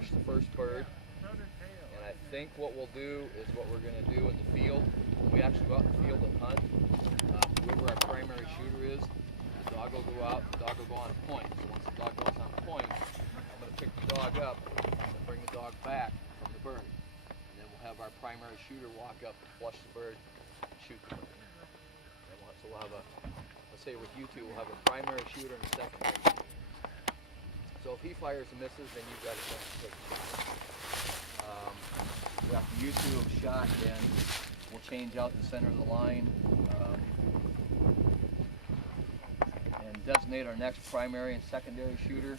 flush the first bird. And I think what we'll do is what we're going to do in the field. We actually go out in the field and hunt. Whoever our primary shooter is, the dog will go out, the dog will go on point. So once the dog goes on point, I'm going to pick the dog up and bring the dog back from the bird. And then we'll have our primary shooter walk up and flush the bird and shoot the bird. So we'll have let's say with you two, we'll have a primary shooter and a secondary shooter. So if he fires and misses, then you've got a chance to take the shot. After you two have shot, then we'll change out the center of the line and designate our next primary and secondary shooter.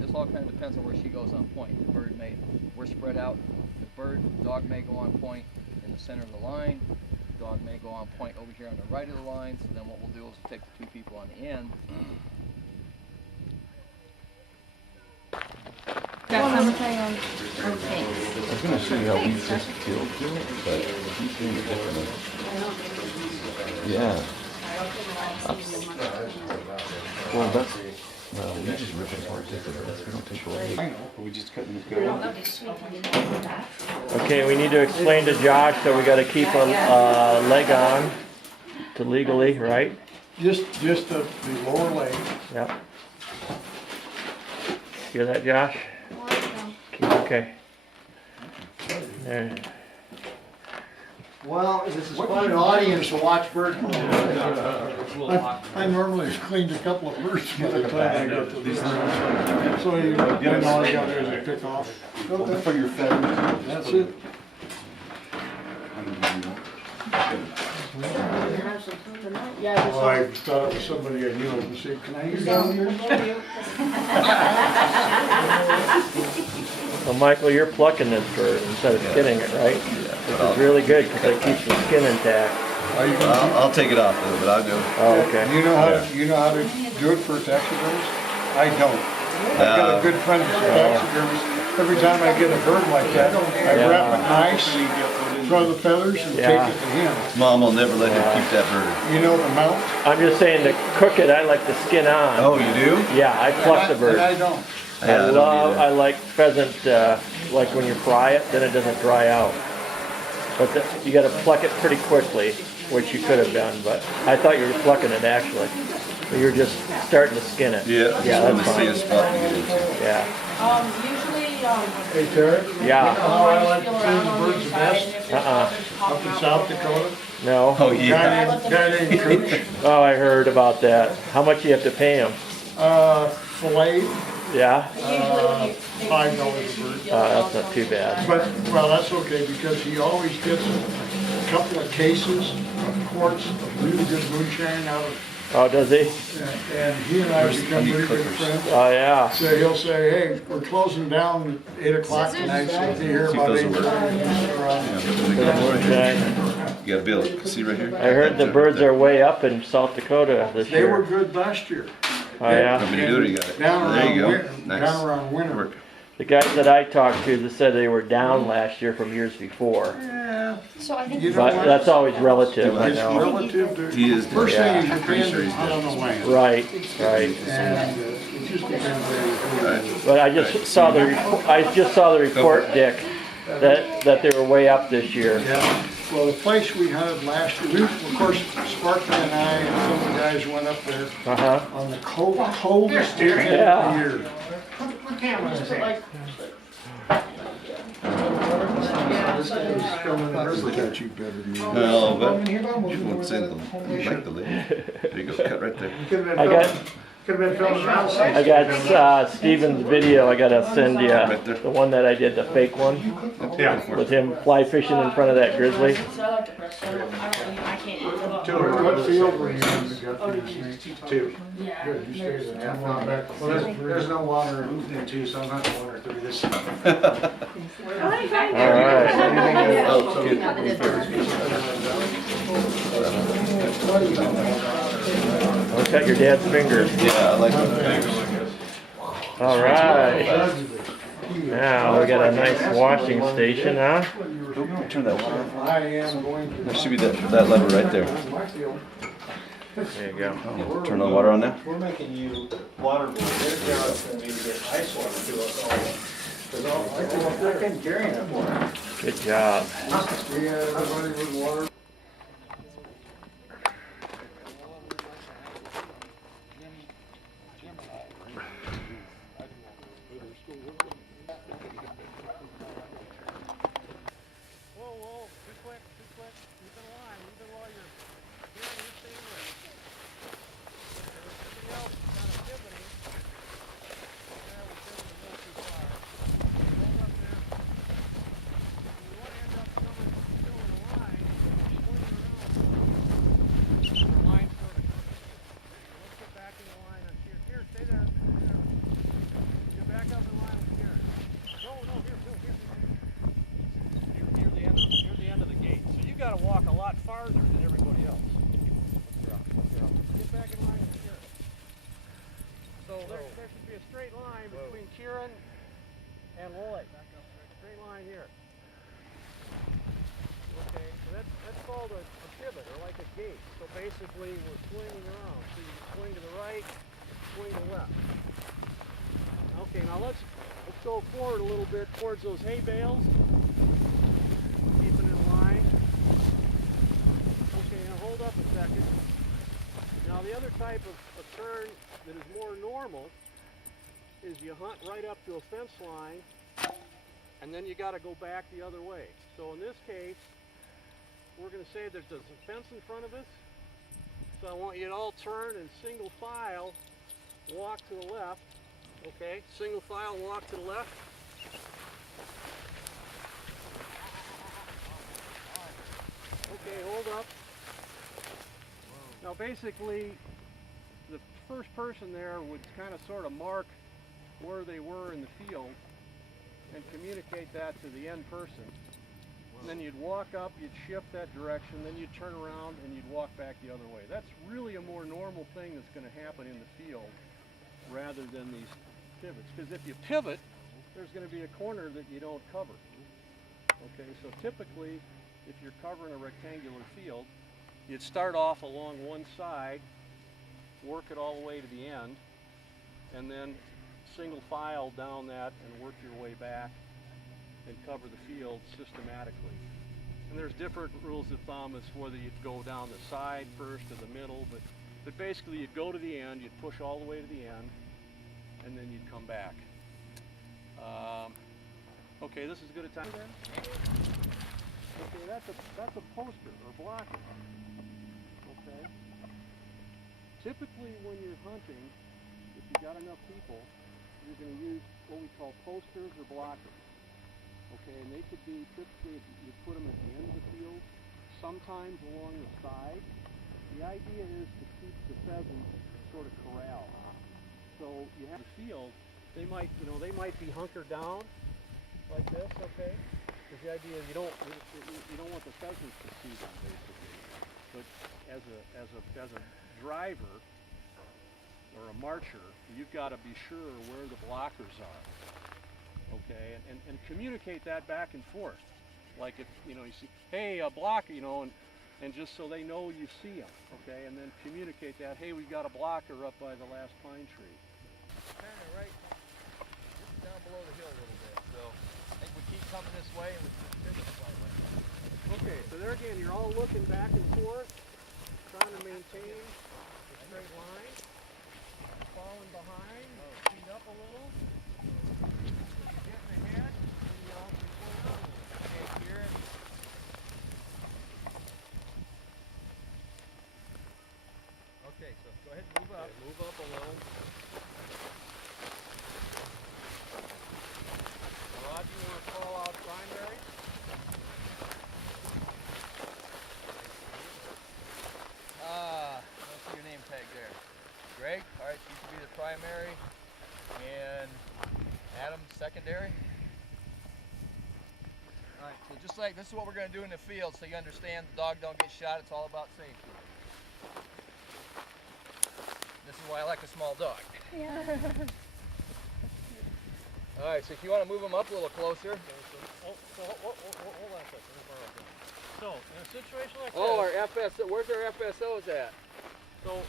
This all kind of depends on where she goes on point. We're spread out. The dog may go on point in the center of the line. The dog may go on point over here on the right of the line. So then what we'll do is we'll take the two people on the end. I was going to show you how we just killed it, but he's doing it differently. Yeah. Well, that's... No, we just rip it apart differently. We don't take away. I know, but we just couldn't go. Okay, we need to explain to Josh that we got to keep a leg on to legally, right? Just the lower leg. Yep. Hear that, Josh? Okay. There. Well, this is quite an audience to watch bird call. I normally have cleaned a couple of birds by the time I get to this. So you get all you got there is a pick off. For your feathers. That's it. Well, I thought it was somebody I knew. I said, can I use down here? So Michael, you're plucking this bird instead of skinning it, right? This is really good because it keeps the skin intact. I'll take it off though, but I'll do. Oh, okay. You know how to do it for a taxidermist? I don't. I've got a good friend who's a taxidermist. Every time I get a bird like that, I wrap it nice, throw the feathers, and take it to him. Mom will never let him keep that bird. You know the mount? I'm just saying to cook it, I like the skin on. Oh, you do? Yeah, I pluck the bird. And I don't. I like pheasant, like when you fry it, then it doesn't dry out. But you got to pluck it pretty quickly, which you could have done, but I thought you were plucking it actually. But you're just starting to skin it. Yeah, that's fine. See a spot to get into. Yeah. Usually, Hey, Terry? Yeah. You know how I like to clean the birds the best? Up in South Dakota? No. Oh, yeah. Guy named Cooch. Oh, I heard about that. How much do you have to pay him? Filet, Yeah? $5 a bird. That's not too bad. But, well, that's okay because he always gets a couple of cases of quarts of really good moonshine out of, Oh, does he? and he and I become pretty good friends. Oh, yeah. So he'll say, hey, we're closing down at 8 o'clock tonight, so be here about 8:30. You gotta be able to see right here. I heard the birds are way up in South Dakota this They were year. good last year. Oh, yeah? Want me to do it or you got it? Down There you around, go. down Nice. around winter. Work. The guys that I talked to, they said they were down last year from years before. Yeah, so I think You know But what? that's always relative, I it's know. relative to, He is first dead. thing is Yeah. Pretty sure depends he's on the land. Right, right. And it just depends where you're going. But I just saw the report, Dick, that they were way up this year. Yeah, well, the place we hunted last year, of course, Sparky and I and some of the guys went up there Uh-huh. on the coldest weekend Yeah. of the year. This guy was filming the river catch you better than me. No, but you won't say the like the lady. There you go, cut right there. Could've been filming around. I got Steven's video. I gotta send you the one that I did, the fake one, with him fly fishing in front of that grizzly. What field were you in that got these snakes? Two. Good, you stayed in half mile back. Well, there's no water in two, so I'm not gonna water through this. All right. Don't cut your dad's fingers. Yeah, I like that. All right. Now we got a nice washing station, huh? Turn that water off. I am going to. There should be that lever right there. There you go. Turn the water on now. We're making you water, their job's gonna be to get ice water to us all. I can carry it for him. Good job. Yeah, everybody with water. Whoa, too quick. Keep it aligned, even while you're doing your thing there. Everybody else is kind of pivoting. Yeah, we're pivoting a little too far. Hold up there. We want to end up coming still in a line, swinging around. Our line sort of crooked. Let's get back in the line on here. Here, stay there. Get back up in line with here. No, here. You're the end of the gate, so you got to walk a lot farther than everybody else. Get back in line with Kieran. So there should be a straight line between Kieran and Lloyd. Straight line here. Okay, so that's called a pivot, or like a gate. So basically we're swinging around. So you swing to the right, swing to the left. Okay, now let's go forward a little bit towards those hay bales. Keeping in line. Okay, now hold up a second. Now the other type of turn that is more normal is you hunt right up to a fence line and then you got to go back the other way. So in this case, we're going to say there's a fence in front of us. So I want you to all turn and single file walk to the left. Okay, single file walk to the left. Okay, hold up. Now basically, the first person there would kind of sort of mark where they were in the field and communicate that to the end person. And then you'd walk up, you'd shift that direction, then you'd turn around and you'd walk back the other way. That's really a more normal thing that's going to happen in the field rather than these pivots. Because if you pivot, there's going to be a corner that you don't cover. Okay, so typically, if you're covering a rectangular field, you'd start off along one side, work it all the way to the end, and then single file down that and work your way back and cover the field systematically. And there's different rules of thumb as to whether you'd go down the side first or the middle, but basically you'd go to the end, you'd push all the way to the end, and then you'd come back. Okay, this is as good a time then? Okay, that's a poster or blocker. Okay. Typically when you're hunting, if you got enough people, you're going to use what we call posters or blockers. Okay, and they could be, typically you put them at the end of the field, sometimes along the side. The idea is to keep the pheasants sort of corralled. So you have the field, they might be hunkered down like this, okay? Because the idea is you don't want the pheasants to see them basically. But as a driver or a marcher, you've got to be sure where the blockers are. Okay, and communicate that back and forth. Like if you see, hey, a blocker, and just so they know you see them. Okay, and then communicate that, hey, we've got a blocker up by the last pine tree. Kind of right just down below the hill a little bit. So I think we keep coming this way and we just pivot slightly. Okay, so there again, you're all looking back and forth, trying to maintain a straight line, falling behind, speed up a little. Okay, so go ahead and move up. Okay, move up a little. Roger, you want to call out primary? Let's see your name tag there. Greg, all right, so you should be the primary. And Adam, secondary. All right, so just like this is what we're going to do in the field so you understand the dog don't get shot. It's all about safety. This is why I like a small dog. Yeah. All right, so if you want to move them up a little closer. Hold on a second. So, in a situation like this... Oh, our FSO, where's our FSOs at? So,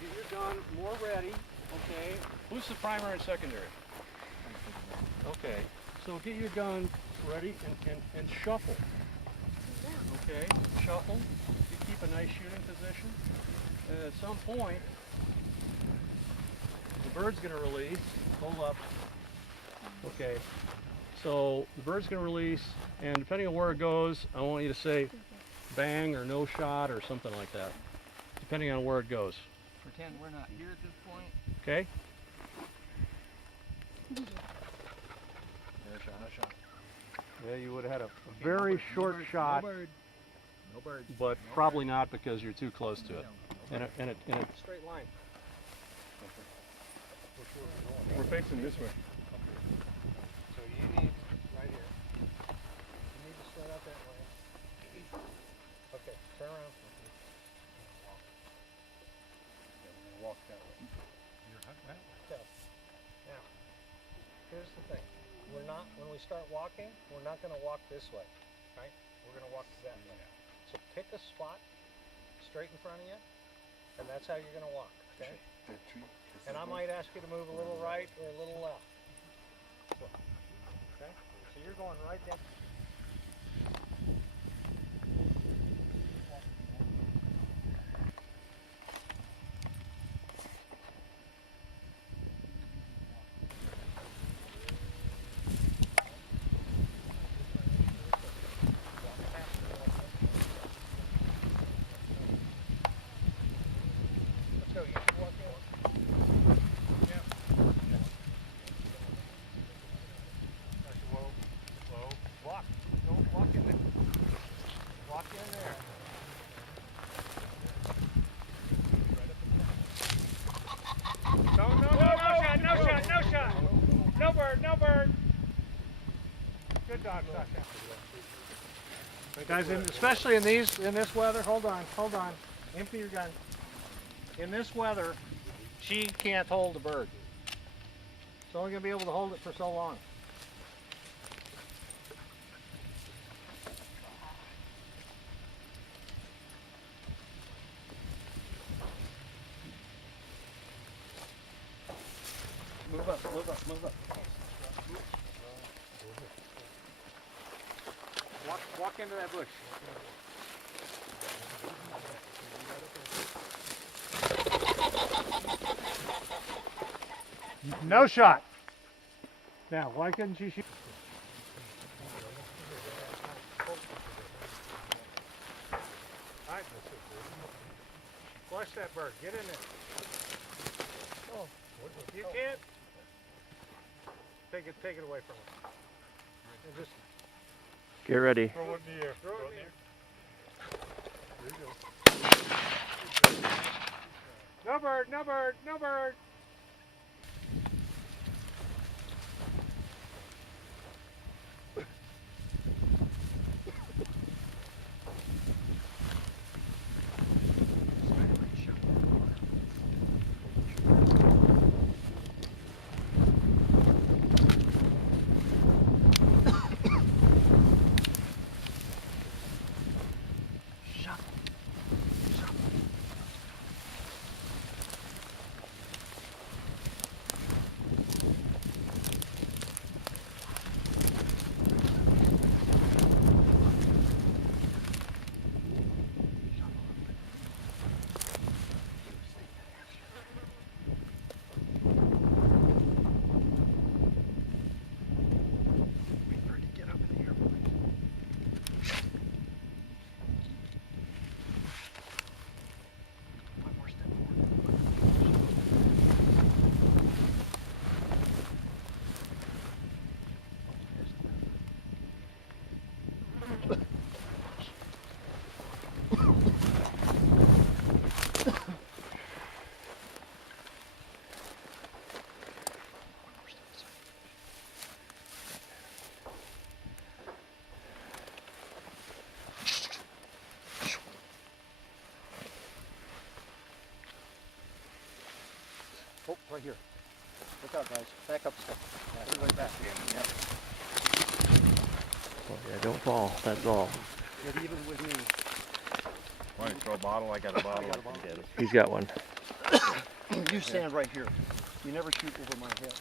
get your gun more ready, okay? Who's the primary and secondary? Okay. So get your gun ready and shuffle. Okay, shuffle. You keep a nice shooting position. And at some point, the bird's going to release. Hold up. Okay. So the bird's going to release, and depending on where it goes, I want you to say bang or no shot or something like that, depending on where it goes. Pretend we're not here at this point. Okay? No shot. Yeah, you would have had a very short shot, No bird. but probably not because you're too close to it. And a straight line. We're facing this way. So you need, right here, you need to start out that way. Okay, turn around. Walk that way. Okay. Now, here's the thing. We're not, when we start walking, we're not going to walk this way, right? We're going to walk that way. So pick a spot straight in front of you, and that's how you're going to walk, okay? That tree. And I might ask you to move a little right or a little left. So, okay? So you're going right down. Let's go. You can walk in. Walk. Don't walk in there. Walk in there. No shot. No bird. Good dog, Sasha. Guys, especially in this weather, hold on. Empty your gun. In this weather, she can't hold the bird. She's only going to be able to hold it for so long. Move up. Walk into that bush. No shot. Now, why couldn't you shoot? All right. Flush that bird. Get in there. Oh, you can't. Take it away from him. And just Get ready. Throw it in the air. throw it in there. No bird. Oh, right here. Look out, guys. Back up a step. Yeah, everybody back. Yep. Oh, yeah, don't fall. That's all. Get even with me. Why, throw a bottle? I got a bottle. He's got one. You stand right here. You never shoot over my head.